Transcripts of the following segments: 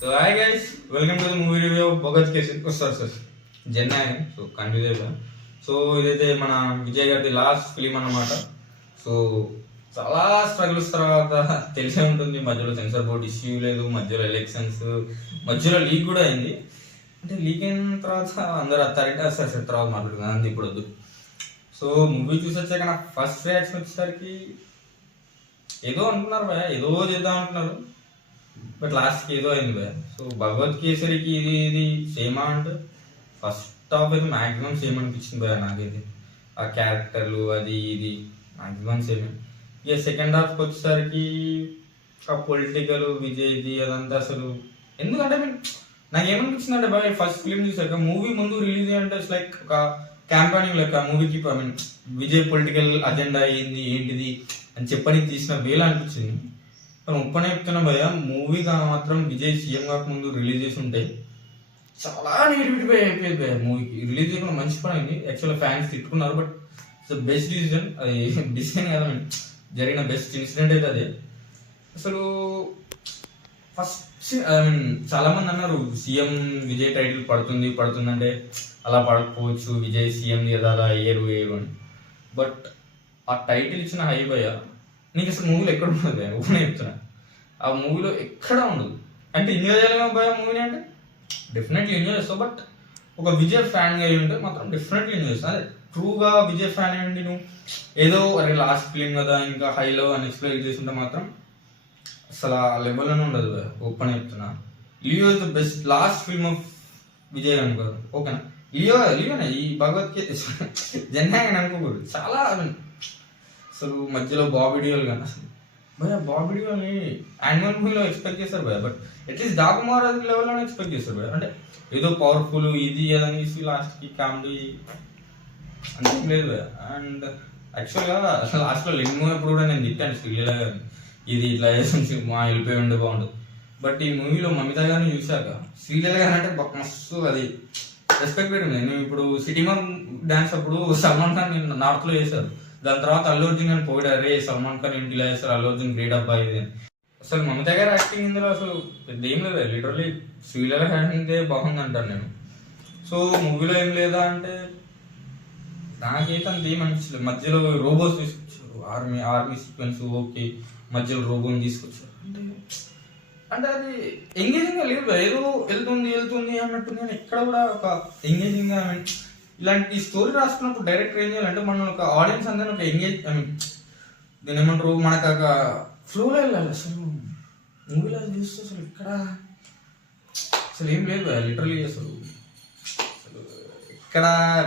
So hi guys, welcome to the movie review of Bhagat Kesari. Sir జెన్నాయన్. So confuse అయిపోయా. So ఇదైతే మన విజయ్ గారి లాస్ట్ ఫిలిం అన్నమాట. సో చాలా స్ట్రగుల్స్ తర్వాత తెలిసే ఉంటుంది, మధ్యలో సెన్సార్ బోర్డ్ ఇష్యూ లేదు, మధ్యలో ఎలక్షన్స్, మధ్యలో లీక్ కూడా అయింది. అంటే లీక్ అయిన తర్వాత అందరూ అత్తారంటే సార్ తర్వాత మాట్లాడుతున్నారు, అంతే ఇప్పుడు వద్దు. సో మూవీ చూసి వచ్చాక నా ఫస్ట్ రియాక్షన్ వచ్చేసరికి ఏదో అనుకున్నారు భయ, ఏదో చేద్దాం అనుకున్నారు, బట్ లాస్ట్కి ఏదో అయింది భయ. సో భగవత్ కేసరికి ఇది సేమా అంటే ఫస్ట్ హాఫ్ అయితే మ్యాక్సిమం సేమ్ అనిపించింది భయ నాకైతే. ఆ క్యారెక్టర్లు అది ఇది మ్యాక్సిమం సేమ్. ఇక సెకండ్ హాఫ్కి వచ్చేసరికి ఆ పొలిటికల్ విజయ్ది అదంతా అసలు ఎందుకంటే నాకు ఏమనిపించింది అంటే భయ, ఫస్ట్ ఫిలిం చూసాక మూవీ ముందు రిలీజ్ అంటే లైక్ ఒక క్యాంపెయినింగ్ లెక్క మూవీకి విజయ్ పొలిటికల్ అజెండా ఏంది ఏంటిది అని చెప్పని తీసిన వేళ అనిపించింది. కానీ ఒప్పనే చెప్తున్నా భయ, మూవీగా మాత్రం విజయ్ సీఎం కాకముందు రిలీజ్ చేసి ఉంటే చాలా నెగిటివిటీ అయిపోయింది భయ. మూవీకి రిలీజ్ చేయకుండా మంచి పని అయింది. యాక్చువల్గా ఫ్యాన్స్ తిట్టుకున్నారు, బట్ ఇట్స్ బెస్ట్ డిసిజన్. అది డిసిజన్ కదా, జరిగిన బెస్ట్ ఇన్సిడెంట్ అయితే అదే. అసలు ఫస్ట్ చాలా మంది అన్నారు సీఎం విజయ్ టైటిల్ పడుతుంది అంటే అలా పడకపోవచ్చు, విజయ్ సీఎం కదా అలా ఏరు అని. బట్ ఆ టైటిల్ ఇచ్చిన హై భయ నీకు అసలు మూవీలో ఎక్కడ ఉండదు, ఓపెన్ చెప్తున్నా. ఆ మూవీలో ఎక్కడ ఉండదు. అంటే ఎంజాయ్ చేయలేము భయ మూవీని అంటే డెఫినెట్లీ ఎంజాయ్ చేస్తావు, బట్ ఒక విజయ్ ఫ్యాన్ అయి ఉంటే మాత్రం డెఫినెట్లీ ఎంజాయ్ చేస్తావు. అదే ట్రూగా విజయ్ ఫ్యాన్ అయి ఉండి నువ్వు ఏదో అరే లాస్ట్ ఫిలిం కదా ఇంకా హైలో అని ఎక్స్ప్లెయిన్ చేస్తుంటే మాత్రం అసలు ఆ లెవెల్లోనే ఉండదు భయ, ఓపెన్ చెప్తున్నా. Leo is the best last film of Vijay అనుకో, ఓకేనా. లియోనే ఈ భగవత్ జన్యాన్ని అనుకోకూడదు. చాలా అసలు మధ్యలో బాబీ డియోల్ కానీ అసలు భయ, బాబీ డియోల్ని యాన్యువల్ మూవీలో ఎక్స్పెక్ట్ చేస్తారు భయ, బట్ అట్లీస్ట్ డాకుమార్ లెవెల్లోనే ఎక్స్పెక్ట్ చేస్తారు భయ. అంటే ఏదో పవర్ఫుల్ ఇది ఏదని లాస్ట్కి కామెడీ అంతేం లేదు భయ. అండ్ యాక్చువల్గా లాస్ట్లో లింగం ఎప్పుడు కూడా నేను తిట్టాను శ్రీలీల గారిని, ఇది ఇట్లా చేసి మా వెళ్ళిపోయి ఉండే బాగుండదు. బట్ ఈ మూవీలో మమితా గారిని చూశాక శ్రీలీల గారు అంటే మస్తు అది రెస్పెక్ట్ పెట్టింది. నేను ఇప్పుడు సిటీమా డాన్స్ అప్పుడు సల్మాన్ ఖాన్ నార్త్లో చేశారు, దాని తర్వాత అల్లు అర్జున్ అని పోయాడు, రే సల్మాన్ ఖాన్ ఇంటిలో చేస్తారు, అల్లు అర్జున్ గ్రేట్ అబ్బాయి ఇది అని. అసలు మమతా గారి యాక్టింగ్ ఇందులో అసలు పెద్ద ఏం లేదు, లిటరల్లీ శ్రీలీల యాక్టింగ్ బాగుంది అంటాను నేను. సో మూవీలో ఏం లేదా అంటే నాకైతే అంత ఏం అనిపించలేదు. మధ్యలో రోబోస్ తీసుకొచ్చారు, ఆర్మీ సీక్వెన్స్ ఓకే, మధ్యలో రోబోని తీసుకొచ్చారు అంటే అది ఎంగేజింగ్ గా లేదు, ఏదో వెళ్తుంది అన్నట్టు. నేను ఎక్కడ కూడా ఒక ఎంగేజింగ్ గా ఇలాంటి స్టోరీ రాసుకున్నప్పుడు డైరెక్టర్ ఏం చేయాలంటే మనం ఒక ఆడియన్స్ అందరినీ ఒక ఎంగేజ్ దీని ఏమంటారు మనకు ఒక ఫ్లోలో వెళ్ళాలి. అసలు మూవీలో చూస్తే అసలు ఇక్కడ అసలు ఏం లేదు లిటరలీ. అసలు ఇక్కడ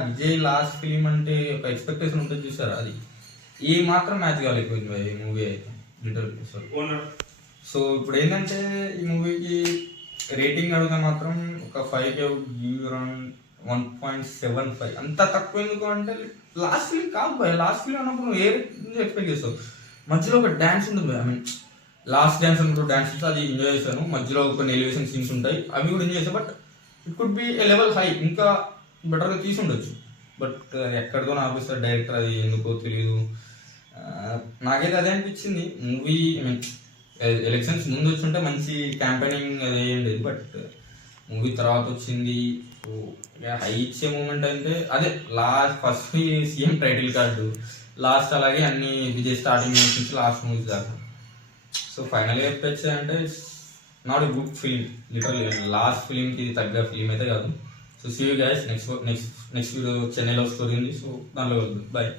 విజయ్ లాస్ట్ ఫిలిం అంటే ఒక ఎక్స్పెక్టేషన్ ఉంటుంది చూసారా, అది ఏ మాత్రం మ్యాచ్ కాలేకపోయింది ఈ మూవీ అయితే లిటరలీ. అసలు సో ఇప్పుడు ఏంటంటే ఈ మూవీకి రేటింగ్ అడిగితే మాత్రం ఒక 5 అరౌండ్ 1.75. అంత తక్కువ ఎందుకు అంటే లాస్ట్ ఫిలిం కాదు భయ. లాస్ట్ ఫిలిం అన్నప్పుడు నువ్వు ఏ ఎక్స్పెక్ట్ చేస్తావు? మధ్యలో ఒక డ్యాన్స్ ఉంటుంది భయ, లాస్ట్ డ్యాన్స్ అనుకో, డ్యాన్స్ ఉంటుంది, అది ఎంజాయ్ చేశాను. మధ్యలో కొన్ని ఎలివేషన్ సీన్స్ ఉంటాయి, అవి కూడా ఎంజాయ్ చేస్తాను. But it could be A level high, ఇంకా బెటర్గా తీసి ఉండొచ్చు. బట్ ఎక్కడితో ఆపిస్తారు డైరెక్టర్, అది ఎందుకో తెలియదు. నాకైతే అదే అనిపించింది. మూవీ ఎలక్షన్స్ ముందు వచ్చుంటే మంచి క్యాంపెయినింగ్ అది అయ్యేది, బట్ మూవీ తర్వాత వచ్చింది. హై ఇచ్చే మూమెంట్ అంటే అదే last first CM title card, last అలాగే అన్ని విజయ్ స్టార్టింగ్ నుంచి లాస్ట్ మూవీస్ దాకా. సో ఫైనల్గా చెప్పచ్చు అంటే not a good film literally. Last ఫిలింకి తగ్గ ఫిలిం అయితే కాదు. So see you guys next video చెన్నైలో స్టోరీ ఉంది, సో దానిలో వెళ్తుంది. బాయ్.